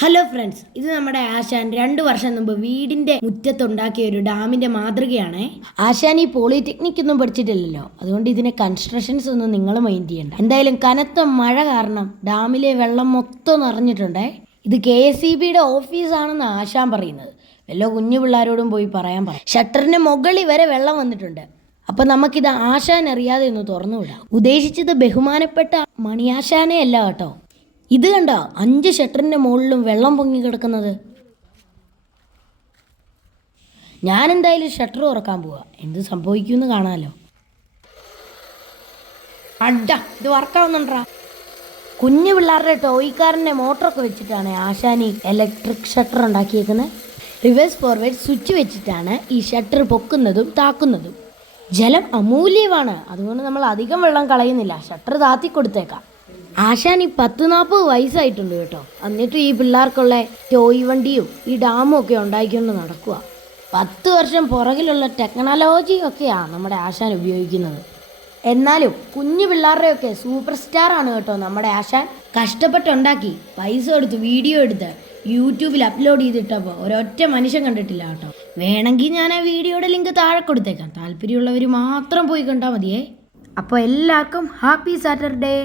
Hello friends, ഇത് നമ്മുടെ ആശാൻ 2 വർഷം മുമ്പ് വീടിന്റെ മുറ്റത്തുണ്ടാക്കിയ ഒരു ഡാമിന്റെ മാതൃകയാണ്. ആശാൻ ഈ പോളിടെക്നിക് ഒന്നും പഠിച്ചിട്ടില്ലല്ലോ, അതുകൊണ്ട് ഇതിനെ കൺസ്ട്രക്ഷൻസ് ഒന്നും നിങ്ങൾ മൈൻഡ് ചെയ്യണ്ട. എന്തായാലും കനത്ത മഴ കാരണം ഡാമിലെ വെള്ളം മൊത്തം നിറഞ്ഞിട്ടുണ്ടേ. ഇത് KSEBയുടെ ഓഫീസാണെന്ന് ആശാൻ പറയുന്നത്. വല്ല കുഞ്ഞു പിള്ളേരോടും പോയി പറയാൻ പറയും. ഷട്ടറിന്റെ മുകളിൽ വരെ വെള്ളം വന്നിട്ടുണ്ട്. അപ്പൊ നമുക്കിത് ആശാൻ അറിയാതെ ഒന്ന് തുറന്നുവിടാം. ഉദ്ദേശിച്ചത് ബഹുമാനപ്പെട്ട മണിയാശാനെ അല്ല കേട്ടോ. ഇത് കണ്ടോ, 5 ഷട്ടറിന്റെ മുകളിലും വെള്ളം പൊങ്ങി കിടക്കുന്നത്. ഞാൻ എന്തായാലും ഷട്ടർ തുറക്കാൻ പോവാ, എന്ത് സംഭവിക്കുമെന്ന് കാണാമല്ലോ. ഇത് വർക്കാവുന്നുണ്ടാ. കുഞ്ഞു പിള്ളേരുടെ ടോയ്ക്കാരൻ്റെ മോട്ടറൊക്കെ വെച്ചിട്ടാണ് ആശാനി ഇലക്ട്രിക് ഷട്ടർ ഉണ്ടാക്കിയേക്കുന്നത്. റിവേഴ്സ് ഫോർവേഡ് സ്വിച്ച് വെച്ചിട്ടാണ് ഈ ഷട്ടർ പൊക്കുന്നതും താക്കുന്നതും. ജലം അമൂല്യമാണ്, അതുകൊണ്ട് നമ്മൾ അധികം വെള്ളം കളയുന്നില്ല. ഷട്ടർ താത്തി കൊടുത്തേക്കാം. ആശാൻ ഈ 10-40 വയസ്സായിട്ടുണ്ട് കേട്ടോ. എന്നിട്ടും ഈ പിള്ളേർക്കുള്ള ടോയ് വണ്ടിയും ഈ ഡാമും ഒക്കെ ഉണ്ടാക്കിക്കൊണ്ട് നടക്കുക. 10 വർഷം പുറകിലുള്ള ടെക്നോളജിയൊക്കെയാണ് നമ്മുടെ ആശാൻ ഉപയോഗിക്കുന്നത്. എന്നാലും കുഞ്ഞു പിള്ളേരുടെയൊക്കെ സൂപ്പർ സ്റ്റാർ ആണ് കേട്ടോ നമ്മുടെ ആശാൻ. കഷ്ടപ്പെട്ടുണ്ടാക്കി പൈസ കൊടുത്ത് വീഡിയോ എടുത്ത് യൂട്യൂബിൽ അപ്ലോഡ് ചെയ്തിട്ടപ്പോൾ ഒരൊറ്റ മനുഷ്യൻ കണ്ടിട്ടില്ല കേട്ടോ. വേണമെങ്കിൽ ഞാൻ ആ വീഡിയോയുടെ ലിങ്ക് താഴെ കൊടുത്തേക്കാം, താല്പര്യമുള്ളവർ മാത്രം പോയി കണ്ടാൽ മതിയേ. അപ്പോൾ എല്ലാവർക്കും ഹാപ്പി സാറ്റർഡേ.